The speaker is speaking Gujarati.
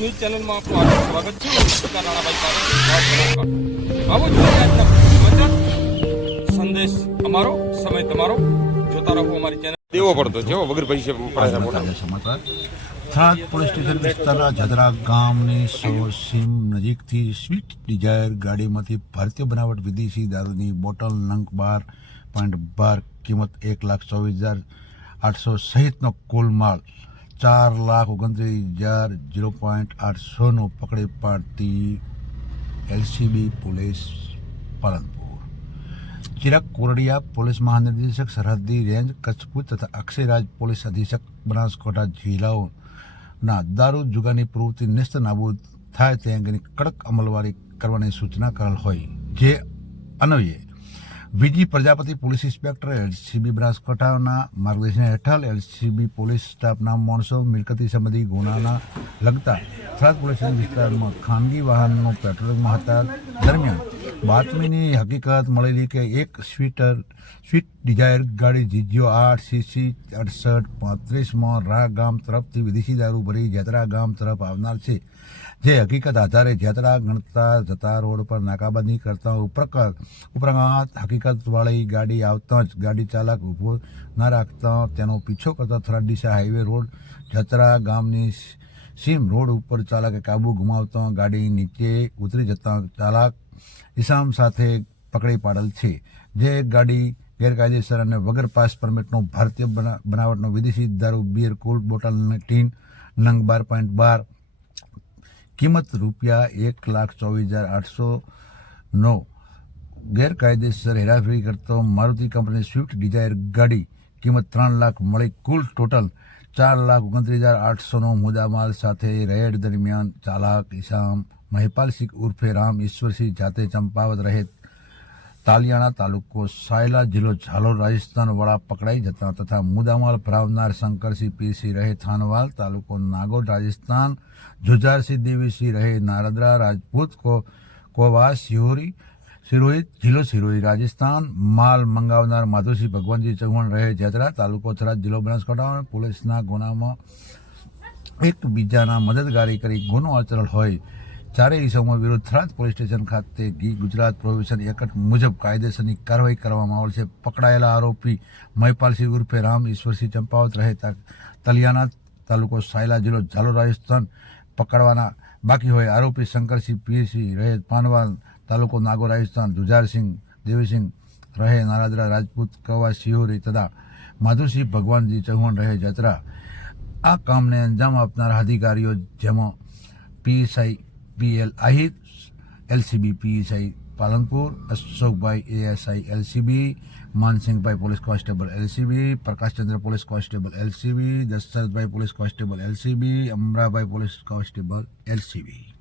ન્યૂઝ ચેનલમાં આપનું હાર્દિક સ્વાગત છે. રાણાભાઈ. આવો જોઈએ સંદેશ અમારો સમય તમારો. જોતા રહો અમારી ચેનલ. દેવો પડતો છે હો, વગર પૈસે સમાચાર. થરાદ પોલીસ સ્ટેશન વિસ્તારના જદરા ગામની સોસીમ નજીકથી સ્વીટ ડિઝાયર ગાડીમાંથી ભારતીય બનાવટ વિદેશી દારૂની બોટલ નંગ બાર પોઈન્ટ બાર કિંમત એક લાખ ચોવીસ હજાર આઠસો સહિતનો કુલ માલ ચાર લાખ ઓગણત્રીસ હજાર ઝીરો પોઈન્ટ આઠસોનો પકડી પાડતી LCB police Palanpur. Chirag Kordiya police મહાનિર્દેશક સરહદી રેન્જ, કચ્છપુર તથા અક્ષયરાજ પોલીસ અધિક્ષક બનાસકાંઠા જિલ્લાઓના દારૂ જુગાની પ્રવૃત્તિ નિસ્ત નાબૂદ થાય તે અંગેની કડક અમલવારી કરવાની સૂચના કરેલ હોય. જે અન્વયે V G Prajapati police inspector LCB બનાસકાંઠાના માર્ગદર્શન હેઠળ એલસીબી પોલીસ સ્ટાફના માણસો મિલકતી સંબંધી ગુનાના લગતા થરાદ પોલીસ વિસ્તારમાં ખાનગી વાહનનો પેટ્રોલિંગમાં હતા દરમિયાન બાતમીની હકીકત મળેલી કે એક સ્વીટર, સ્વીટ ડિઝાયર ગાડી જીજ્યો આઠ સીસી અડસઠ પાંત્રીસમાં રા ગામ તરફથી વિદેશી દારૂ ભરી જેતરા ગામ તરફ આવનાર છે. જે હકીકત આધારે જેતરા ગણતા જતા રોડ પર નાકાબંધી કરતા ઉપરકર ઉપરાંત હકીકતવાળી ગાડી આવતા જ ગાડી ચાલક ઊભો ના રાખતા તેનો પીછો કરતા થરાદ દિશા હાઈવે રોડ જતરા ગામની સીમ રોડ ઉપર ચાલકે કાબુ ગુમાવતા ગાડી નીચે ઉતરી જતા ચાલક ઇસામ સાથે પકડી પાડેલ છે, જે ગાડી ગેરકાયદેસર અને વગર પાસ પરમિટનો ભારતીય બના- બનાવટનો વિદેશી દારૂ, બિયર, કુલ બોટલ ટીન નંગ બાર પોઈન્ટ બાર, કિંમત રૂપિયા એક લાખ ચોવીસ હજાર આઠસો નો ગેરકાયદેસર હેરાફેરી કરતો મારુતિ કંપની સ્વિફ્ટ ડિઝાયર ગાડી કિંમત ત્રણ લાખ મળી કુલ ટોટલ ચાર લાખ ઓગણત્રીસ હજાર આઠસોનો મુદ્દામાલ સાથે રેડ દરમિયાન ચાલાક ઇસામ મહેપાલસિંહ ઉર્ફે રામ ઈશ્વરસિંહ જાતે ચંપાવત રહે તાલિયાણા તાલુકો સાયલા જિલ્લો ઝાલોર રાજસ્થાન વડા પકડાઈ જતા તથા મુદ્દામાલ ભરાવનાર શંકરસિંહ પીસી રહે થાનવાલ તાલુકો નાગોર રાજસ્થાન. જુજારસિંહ દેવીસિંહ રહે નારદરા રાજપૂત કો કોવા સિહોરી સિરોહી જિલ્લો સિરોહી રાજસ્થાન માલ મંગાવનાર માધુસિંહ ભગવાનજી ચૌહાણ રહે જેતરા, તાલુકો થરાદ જિલ્લો બનાસકાંઠા. પોલીસના ગુનામાં એકબીજાના મદદગારી કરી ગુનો આચરેલ હોય ચારેય ઇસમો વિરુદ્ધ થરાદ પોલીસ સ્ટેશન ખાતે ગી ગુજરાત પ્રોહિબિશન એક્ટ મુજબ કાયદેસરની કાર્યવાહી કરવામાં આવેલ છે. પકડાયેલા આરોપી મહિપાલસિંહ ઉર્ફે રામ ઈશ્વરસિંહ ચંપાવત રહે તા- તલિયાના તાલુકો સાયલા જિલ્લો ઝાલો રાજસ્થાન પકડવાના બાકી હોય. આરોપી શંકરસિંહ પીરસિંહ રહે પાનવાલ તાલુકો નાગો રાજસ્થાન જુજારસિંહ દેવીસિંહ રહે, નારાદરા, રાજપૂત કવા શિહોરી તથા માધુસિંહ ભગવાનજી ચૌહાણ રહે જત્રા. આ કામને અંજામ આપનાર અધિકારીઓ જેમાં PSI, PL Ahir, LCB, PSI Palanpur, Ashokbhai ASI LCB, Mansinhbhai police constable LCB, Prakashchandra police constable LCB, Dashrathbhai police constable LCB, Amrabhai police constable LCB.